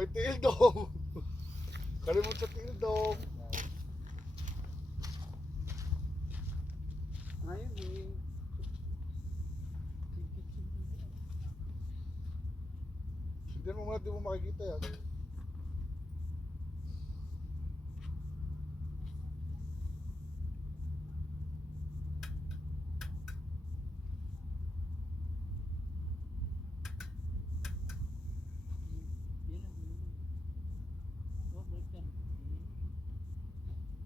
May tildong. Kalimut sa tildong. Ayun eh. Hindi mo muna, di mo makikita yan.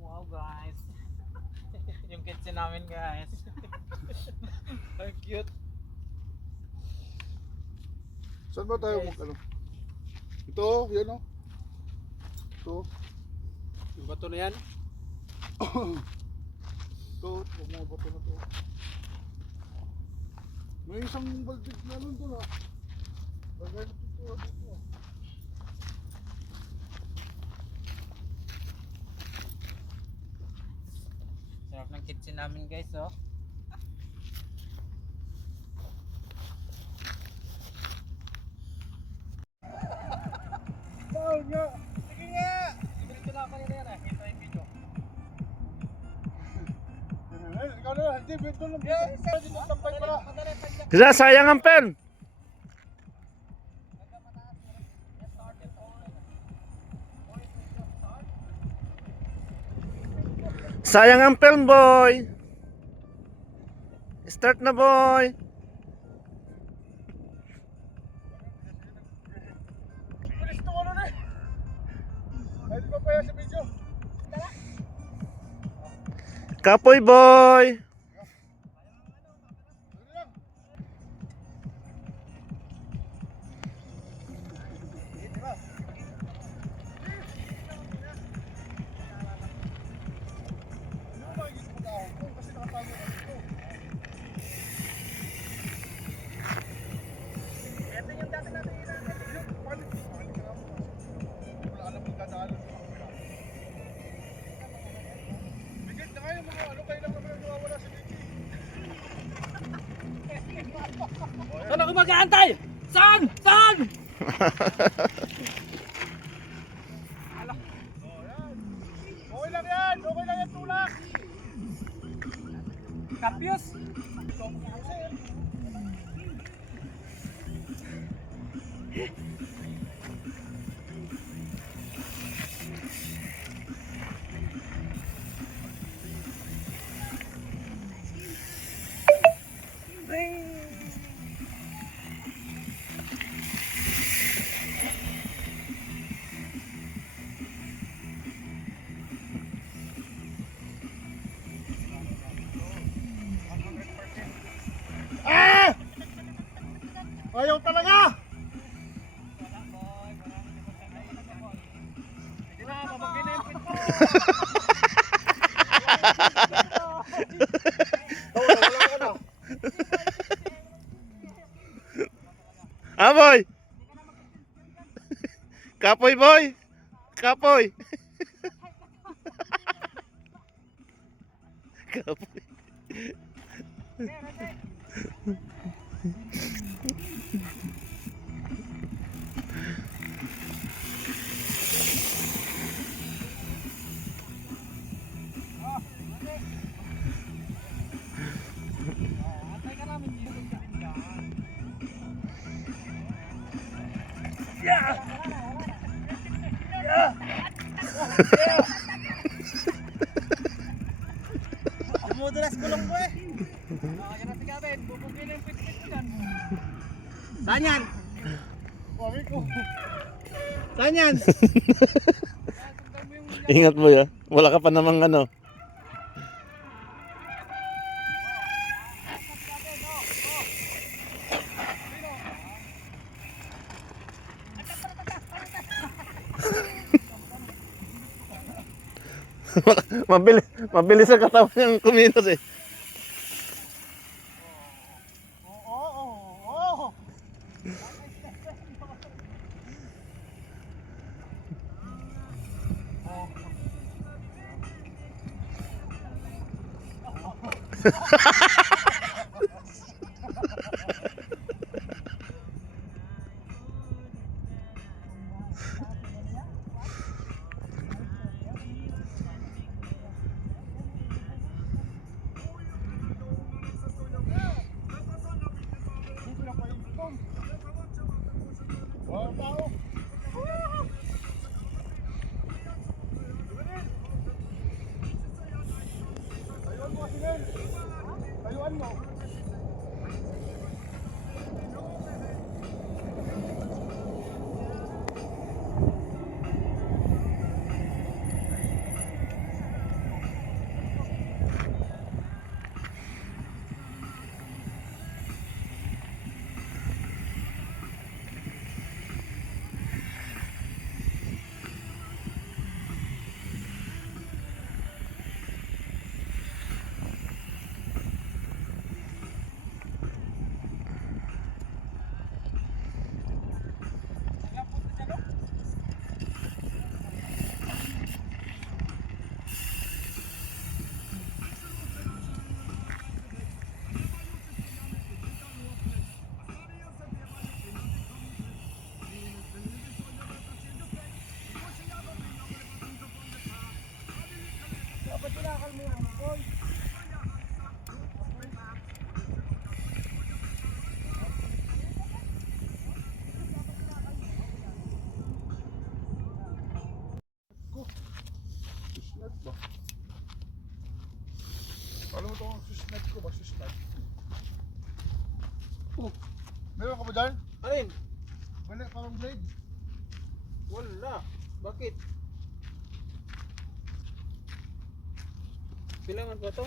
Wow guys. Yung kitchen namin guys. Ang cute. Saan ba tayo Yes. ano? Ito, yan o. Ito. Yung bato na yan. Ito, huwag mga bato na to. May isang baldig na nun doon ha. Lagay na dito, dito. Sarap ng kitchen namin guys oh. Bawal nga! Sige nga! Dito na ako kanina yan eh. Ito yung video. Ikaw na lang, hindi, bento lang. Dito tampay pala. Kasi sayang ang pen. Sayang ang pen, boy. Start na, boy. Bilis ito ano na eh. Ay, di ba pa yan sa video? Kapoy, boy. Saan ako mag-aantay? Saan? Saan? Okay lang yan! Okay lang yan tulak! Kapios? Ah! Ayaw talaga! Hindi na, mabagay na yung pin ko. Wala ka na. Ah, boy. Kapoy, boy. Kapoy. Kapoy. Antay ka namin dito. Dumudulas kulong ko eh. Yan na si Gavin, bubugin yung pit-pit ko yan. Saan yan? Mami ko. Saan yan? Ingat mo ya. Wala ka pa namang ano. mabilis sa katawan yung kumilos eh. Oo. Ayuan mo. Dapat tinakal mo yan, boy. Susnag ba? Alam mo ito ang susnag ko ba? Susnag? Oh, Meron ka ba dyan? alin? Wala, parang blade. Wala. Bakit? Kailangan ba to?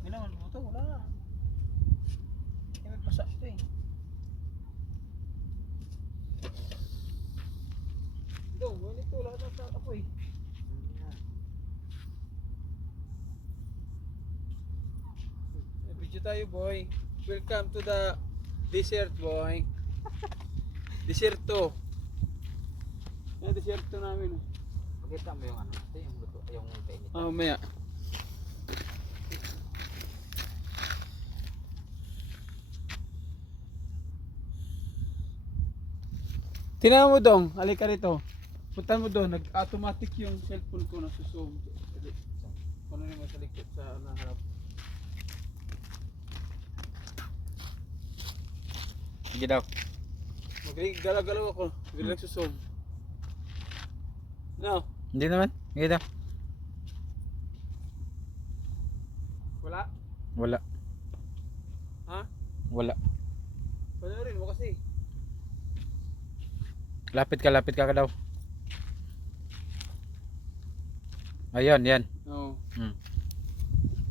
Kailangan ba to? Wala. Hindi magpasa ito eh. Ito, ganito lahat ng ako eh. May video tayo boy. Welcome to the desert boy. Deserto. Yan deserto namin. Pakita mo yung ano natin, yung luto, yung kainit. Ah, mamaya. Tingnan mo dong, halika rito. Punta mo doon, nag-automatic yung cellphone ko na susuom. Ano naman sa likod sa naharap. Sige daw. Galaw-galaw ako, biglang susuom. No, Hindi naman. Sige daw. wala. Wala. Ha? Wala. Panoorin mo kasi. Lapit ka daw. Ayun, yan. Oo. Hmm.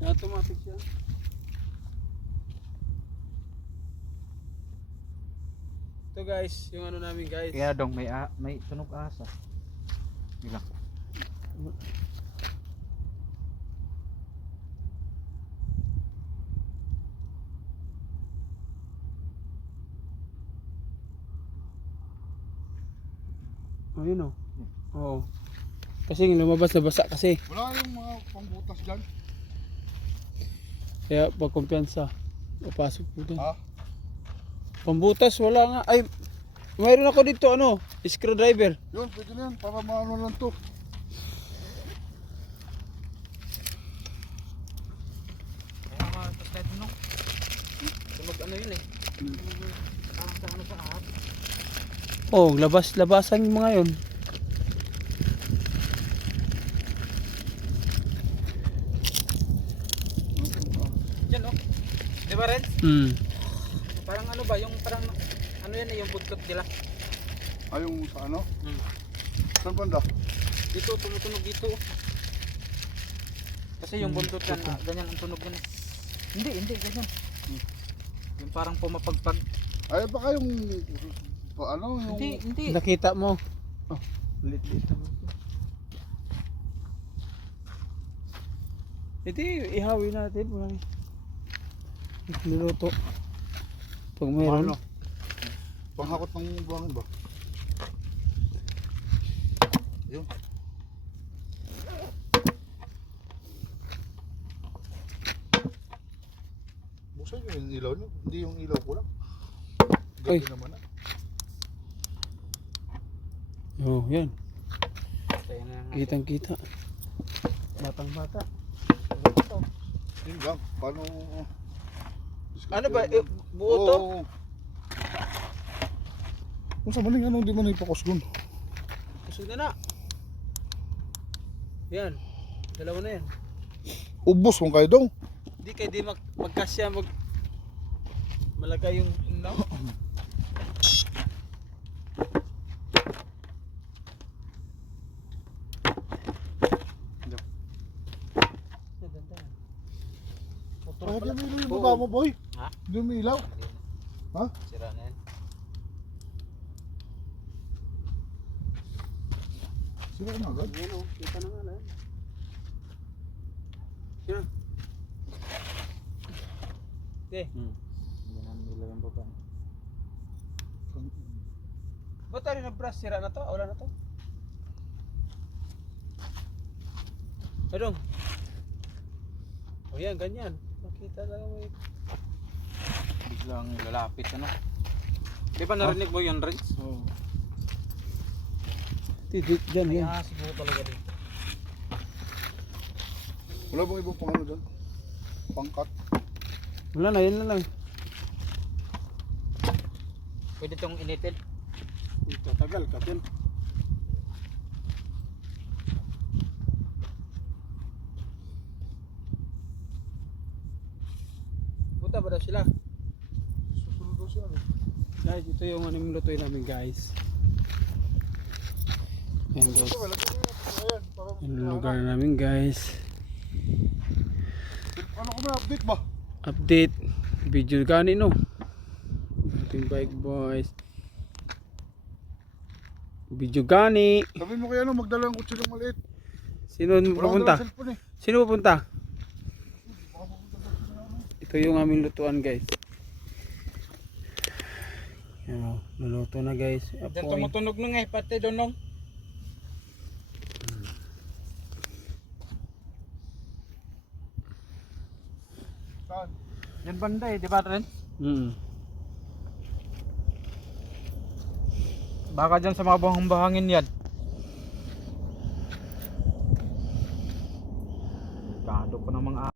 Automatic siya. Ito guys, yung ano namin guys. Kaya dong, may tunog asa. Ilang. Oh, yun oh. Oo. Kasi lumabas na basa kasi. Wala yung mga pangbutas dyan. Kaya pag kumpiyansa, papasok po doon. Ha? Pambutas, wala nga. Ay, mayroon ako dito ano, screwdriver. Yun, pwede na yan. Para maano lang to. Kaya mga tapos na tunog ano yun eh. Parang sa ano sa ahap. Oh, labas-labasan yung mga yun. Yan oh. Di ba Renz? Parang ano ba, yung parang ano yan eh, yung budkot nila. Ay, yung sa ano? Hmm. Saan banda? Dito, tumutunog dito. Kasi yung buntot yan, ganyan ang tunog yan. Hindi, ganyan. Yung parang pumapagpag. Ay, baka yung... ano, yung... Hindi. Nakita mo. Oh, ulit dito. Ito ihawi natin. Walang niluto. Pag mayroon. Ano? Panghakot ng buhangin ba? Yun. Buksan yung ilaw nyo. Hindi yung ilaw ko lang. Ay. Gabi naman ah. Oh, yan. Kaya na nga. Kitang kita. Batang bata. Yun lang. Paano... Ano ba? Buo to? Oo. Kung sa maling ano, di man ipakus dun. Kusog na na. Yan. Dalawa na yan. Ubos mong kayo dong. Hindi kaya di magkasya malagay yung no? Ah, di mo ilaw yung baba mo, boy. Ha? Di mo ilaw. Ha? Sira na yan. Sila ka na agad. Yan o, kita na nga lang. Yan. Okay. Hindi namin ilaw yung baba. Ba't tayo na brush? Sira na to? Wala na to? Adong. O yan, ganyan. Makita na mo Biglang lalapit ano. Di ba narinig mo yun, Renz? Oo. Titik dyan yan. Kaya siguro talaga dito. Wala bang ibang pangano doon? Pangkat. Wala na, yan na lang. Pwede itong initin. Tatagal ka dyan. Punta ba daw sila? Susunod daw siya. Guys, ito yung ano yung lutuin namin guys. Ayan guys. Wala po yan. Ayan. Parang Yung lugar namin guys. ano ko na update ba? Update. Video gani no. Ating bike boys. Video gani. Sabi mo kaya ano, magdala ng kutsilong maliit. Sino Wala pupunta? akong cellphone eh. Sino pupunta? Ito yung aming lutuan guys. Yan o, luluto na guys. Diyan Apoy. tumutunog nung pati doon nung. Saan? Yan banda di ba, Renz? Baka dyan sa mga bahang-bahangin yan. Kado pa ng mga